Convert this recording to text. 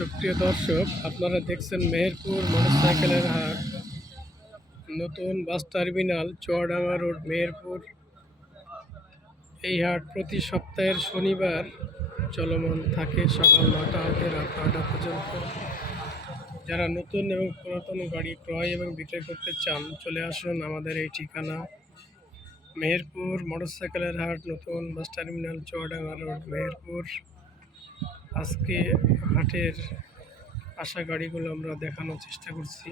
সুপ্রিয় দর্শক, আপনারা দেখছেন মেহেরপুর মোটরসাইকেলের হাট, নতুন bus terminal, Chuadanga road, Meherpur. এই হাট প্রতি সপ্তাহের শনিবার চলমান থাকে সকাল ৯টা হতে রাত ৯টা পর্যন্ত। যারা নতুন এবং পুরাতন গাড়ি ক্রয় এবং বিক্রয় করতে চান, চলে আসুন আমাদের এই ঠিকানা, মেহেরপুর মোটরসাইকেলের হাট, নতুন bus terminal, Chuadanga road, Meherpur. আজকে হাটের আসা গাড়িগুলো আমরা দেখানোর চেষ্টা করছি।